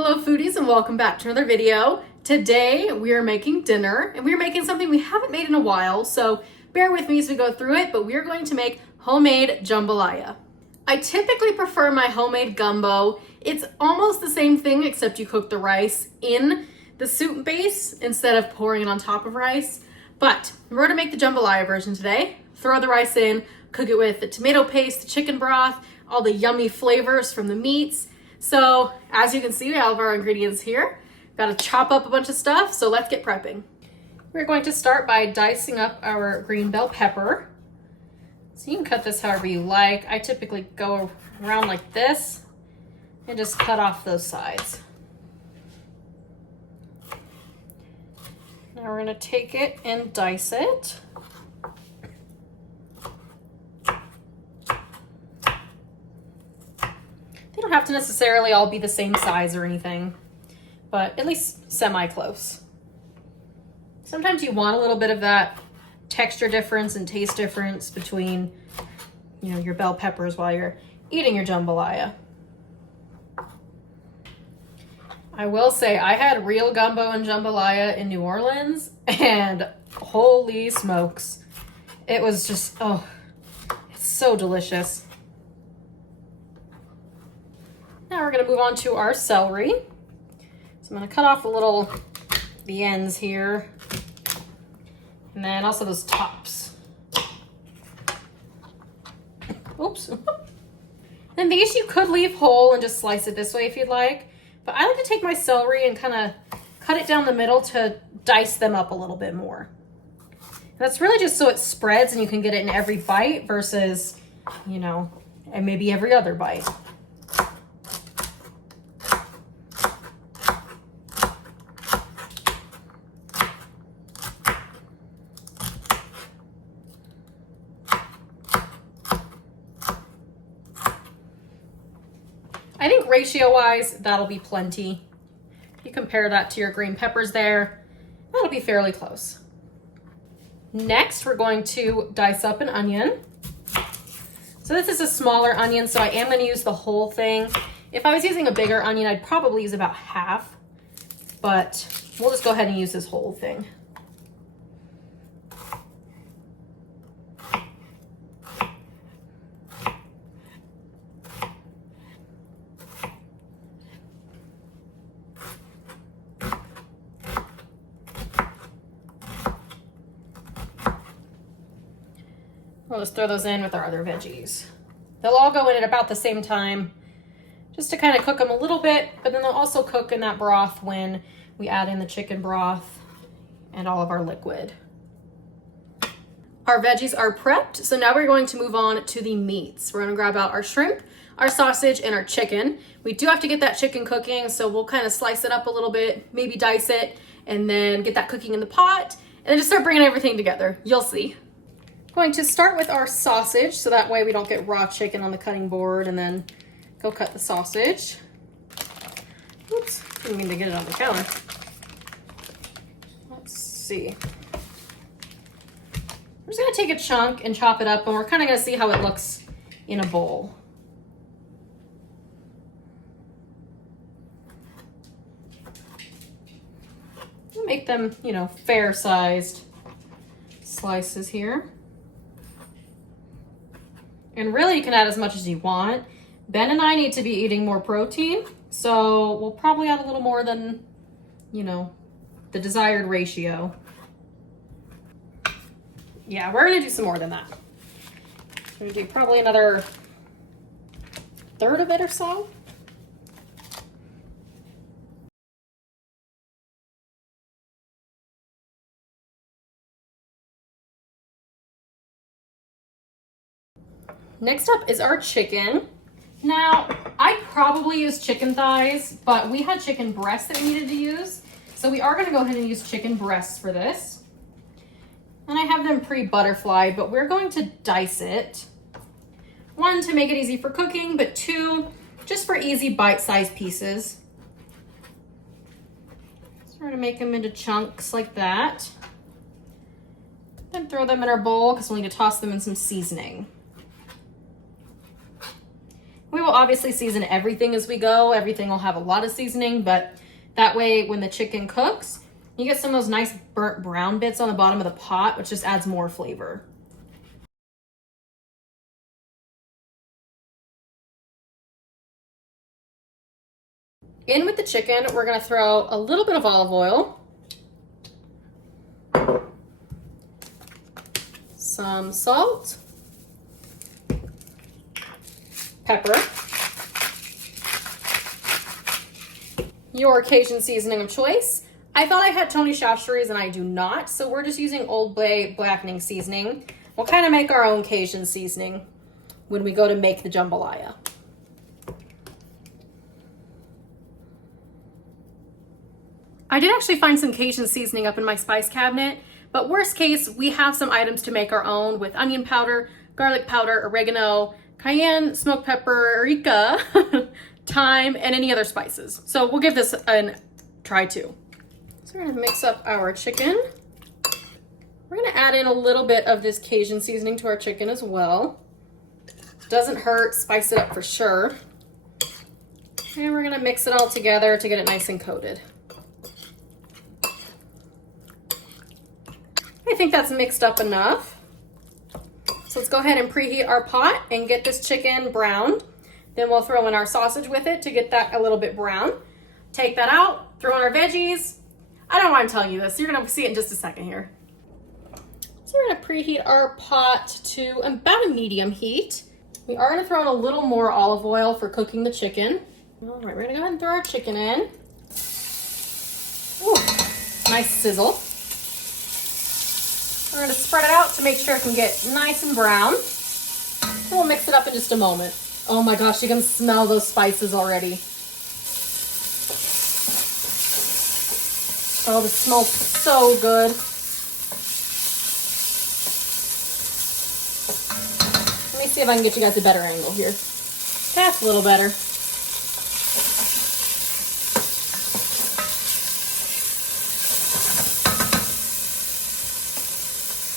Hello foodies and welcome back to another video. Today we are making dinner and we're making something we haven't made in a while, so bear with me as we go through it, but we're going to make homemade jambalaya. I typically prefer my homemade gumbo. It's almost the same thing except you cook the rice in the soup base instead of pouring it on top of rice. But we're going to make the jambalaya version today. Throw the rice in, cook it with the tomato paste, the chicken broth, all the yummy flavors from the meats. So as you can see, we have all of our ingredients here. Got to chop up a bunch of stuff, so let's get prepping. We're going to start by dicing up our green bell pepper. So you can cut this however you like. I typically go around like this and just cut off those sides. Now we're going to take it and dice it. They don't have to necessarily all be the same size or anything, but at least semi-close. Sometimes you want a little bit of that texture difference and taste difference between, your bell peppers while you're eating your jambalaya. I will say I had real gumbo and jambalaya in New Orleans, and holy smokes, it was just, it's so delicious. Now we're going to move on to our celery. So I'm going to cut off the ends here, and then also those tops. Oops. Then these you could leave whole and just slice it this way if you'd like, but I like to take my celery and kind of cut it down the middle to dice them up a little bit more. And that's really just so it spreads and you can get it in every bite versus, and maybe every other bite. I think ratio-wise, that'll be plenty. If you compare that to your green peppers there, that'll be fairly close. Next, we're going to dice up an onion. So this is a smaller onion, so I am going to use the whole thing. If I was using a bigger onion, I'd probably use about half, but we'll just go ahead and use this whole thing. We'll just throw those in with our other veggies. They'll all go in at about the same time, just to kind of cook them a little bit, but then they'll also cook in that broth when we add in the chicken broth and all of our liquid. Our veggies are prepped, so now we're going to move on to the meats. We're going to grab out our shrimp, our sausage, and our chicken. We do have to get that chicken cooking, so we'll kind of slice it up a little bit, maybe dice it, and then get that cooking in the pot, and then just start bringing everything together. You'll see. Going to start with our sausage, so that way we don't get raw chicken on the cutting board, and then go cut the sausage. Oops, didn't mean to get it on the counter. Let's see. I'm just gonna take a chunk and chop it up, and we're kind of gonna see how it looks in a bowl. We'll make them, fair-sized slices here. And really, you can add as much as you want. Ben and I need to be eating more protein, so we'll probably add a little more than, the desired ratio. Yeah, we're gonna do some more than that. We're gonna do probably another third of it or so. Next up is our chicken. Now, I probably use chicken thighs, but we had chicken breasts that we needed to use. So we are gonna go ahead and use chicken breasts for this. And I have them pre-butterflied, but we're going to dice it. One, to make it easy for cooking, but two, just for easy bite-sized pieces. So we're gonna make them into chunks like that. Then throw them in our bowl because we'll need to toss them in some seasoning. We will obviously season everything as we go. Everything will have a lot of seasoning, but that way when the chicken cooks, you get some of those nice burnt brown bits on the bottom of the pot, which just adds more flavor. In with the chicken, we're gonna throw a little bit of olive oil, some salt, pepper, your Cajun seasoning of choice. I thought I had Tony Chachere's and I do not, so we're just using Old Bay blackening seasoning. We'll kind of make our own Cajun seasoning when we go to make the jambalaya. I did actually find some Cajun seasoning up in my spice cabinet, but worst case, we have some items to make our own with onion powder, garlic powder, oregano, cayenne, smoked paprika, thyme, and any other spices. So we'll give this a try too. So we're gonna mix up our chicken. We're gonna add in a little bit of this Cajun seasoning to our chicken as well. Doesn't hurt, spice it up for sure. And we're gonna mix it all together to get it nice and coated. I think that's mixed up enough. So let's go ahead and preheat our pot and get this chicken browned. Then we'll throw in our sausage with it to get that a little bit brown. Take that out, throw in our veggies. I don't want to tell you this, you're gonna see it in just a second here. So we're gonna preheat our pot to about a medium heat. We are gonna throw in a little more olive oil for cooking the chicken. All right, we're gonna go ahead and throw our chicken in. Ooh, nice sizzle. We're gonna spread it out to make sure it can get nice and brown. And we'll mix it up in just a moment. Oh my gosh, you can smell those spices already. Oh, this smells so good. Let me see if I can get you guys a better angle here. That's a little better.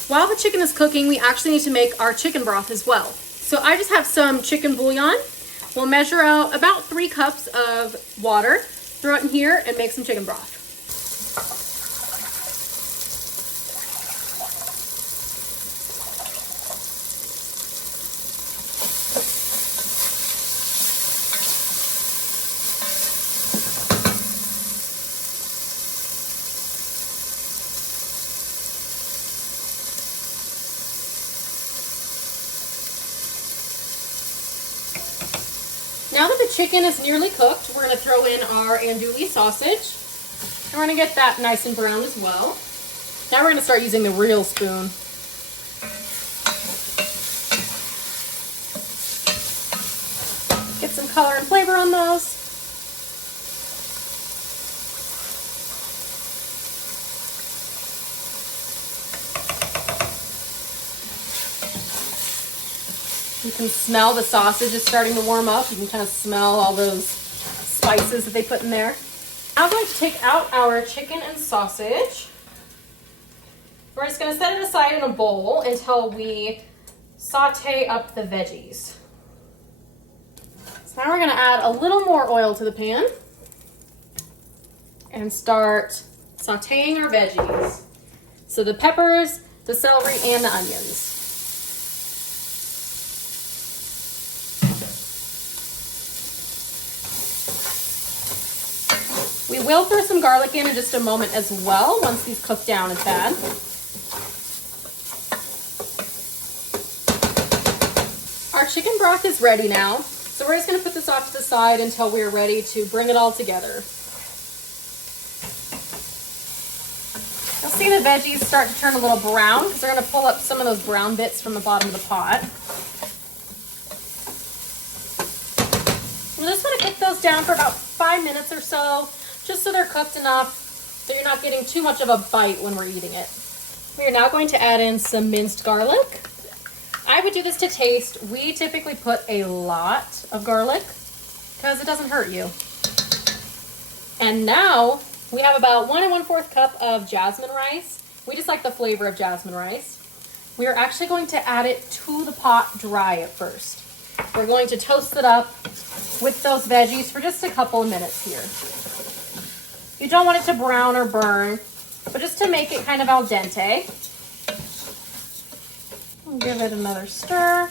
While the chicken is cooking, we actually need to make our chicken broth as well. So I just have some chicken bouillon. We'll measure out about 3 cups of water, throw it in here, and make some chicken broth. Now that the chicken is nearly cooked, we're going to throw in our andouille sausage. And we're going to get that nice and brown as well. Now we're going to start using the real spoon. Get some color and flavor on those. You can smell the sausage is starting to warm up. You can kind of smell all those spices that they put in there. Now I'm going to take out our chicken and sausage. We're just going to set it aside in a bowl until we saute up the veggies. So now we're going to add a little more oil to the pan and start sauteing our veggies. So the peppers, the celery, and the onions. We will throw some garlic in just a moment as well, once these cook down a tad. Our chicken broth is ready now, so we're just going to put this off to the side until we're ready to bring it all together. You'll see the veggies start to turn a little brown because they're going to pull up some of those brown bits from the bottom of the pot. We're just going to cook those down for about 5 minutes or so, just so they're cooked enough that you're not getting too much of a bite when we're eating it. We are now going to add in some minced garlic. I would do this to taste. We typically put a lot of garlic because it doesn't hurt you. And now we have about 1 1/4 cup of jasmine rice. We just like the flavor of jasmine rice. We are actually going to add it to the pot dry at first. We're going to toast it up with those veggies for just a couple of minutes here. You don't want it to brown or burn, but just to make it kind of al dente. We'll give it another stir.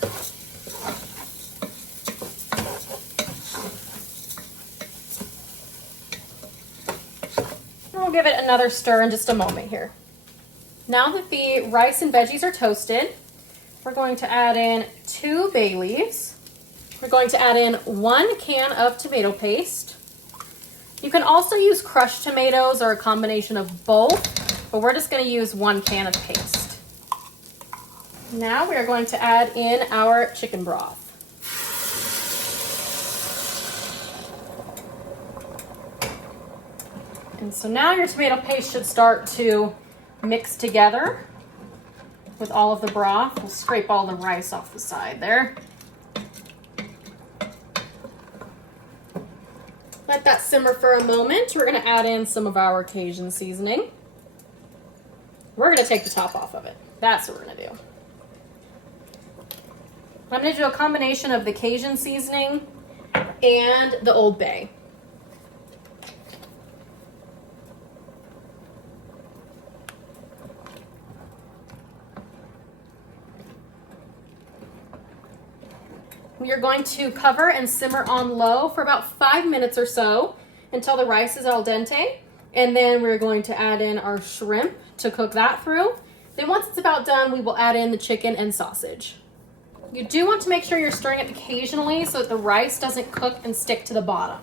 And we'll give it another stir in just a moment here. Now that the rice and veggies are toasted, we're going to add in 2 bay leaves. We're going to add in 1 can of tomato paste. You can also use crushed tomatoes or a combination of both, but we're just going to use 1 can of paste. Now we are going to add in our chicken broth. And so now your tomato paste should start to mix together with all of the broth. We'll scrape all the rice off the side there. Let that simmer for a moment. We're going to add in some of our Cajun seasoning. We're going to take the top off of it. That's what we're going to do. I'm going to do a combination of the Cajun seasoning and the Old Bay. We are going to cover and simmer on low for about 5 minutes or so until the rice is al dente. And then we're going to add in our shrimp to cook that through. Then once it's about done, we will add in the chicken and sausage. You do want to make sure you're stirring it occasionally so that the rice doesn't cook and stick to the bottom.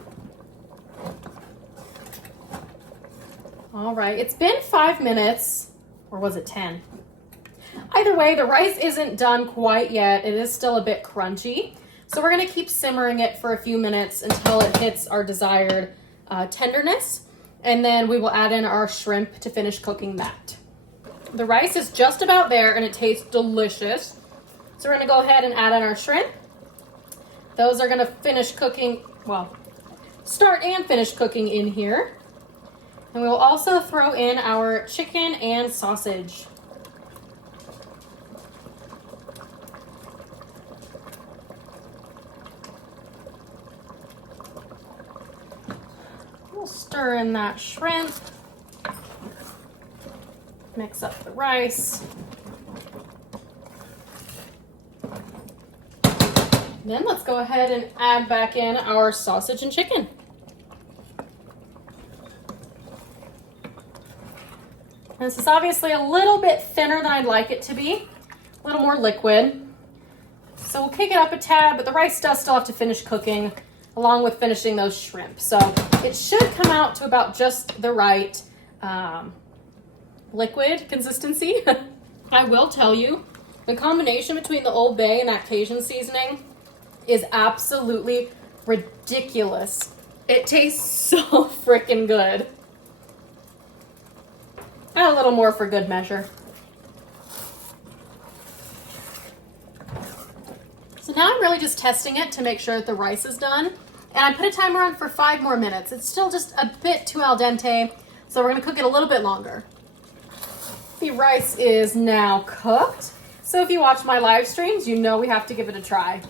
All right, it's been 5 minutes, or was it 10? Either way, the rice isn't done quite yet. It is still a bit crunchy. So we're gonna keep simmering it for a few minutes until it hits our desired tenderness. And then we will add in our shrimp to finish cooking that. The rice is just about there and it tastes delicious. So we're gonna go ahead and add in our shrimp. Those are gonna finish cooking, well, start and finish cooking in here. And we will also throw in our chicken and sausage. Stir in that shrimp, mix up the rice. Then let's go ahead and add back in our sausage and chicken. This is obviously a little bit thinner than I'd like it to be, a little more liquid. So we'll kick it up a tad, but the rice does still have to finish cooking along with finishing those shrimp. So it should come out to about just the right liquid consistency. I will tell you, the combination between the Old Bay and that Cajun seasoning is absolutely ridiculous. It tastes so freaking good. Add a little more for good measure. So now I'm really just testing it to make sure that the rice is done. And I put a timer on for 5 more minutes. It's still just a bit too al dente, so we're gonna cook it a little bit longer. The rice is now cooked. So if you watch my live streams, you know we have to give it a try.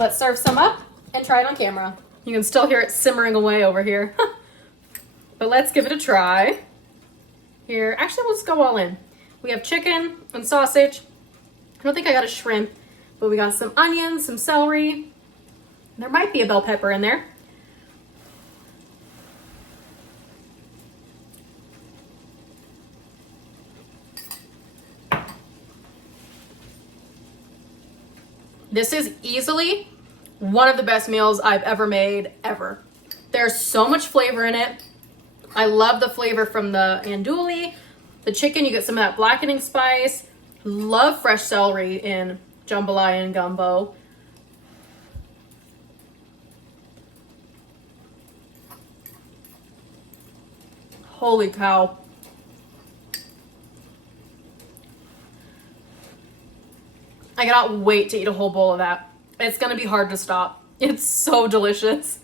Let's serve some up and try it on camera. You can still hear it simmering away over here. But let's give it a try. Here, actually, let's go all in. We have chicken and sausage. I don't think I got a shrimp, but we got some onions, some celery. There might be a bell pepper in there. This is easily one of the best meals I've ever made, ever. There's so much flavor in it. I love the flavor from the andouille. The chicken, you get some of that blackening spice. Love fresh celery in jambalaya and gumbo. Holy cow. I cannot wait to eat a whole bowl of that. It's gonna be hard to stop. It's so delicious.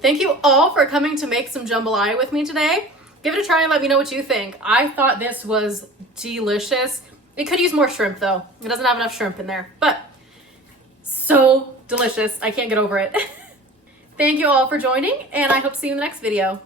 Thank you all for coming to make some jambalaya with me today. Give it a try and let me know what you think. I thought this was delicious. It could use more shrimp though. It doesn't have enough shrimp in there, but so delicious. I can't get over it. Thank you all for joining, and I hope to see you in the next video.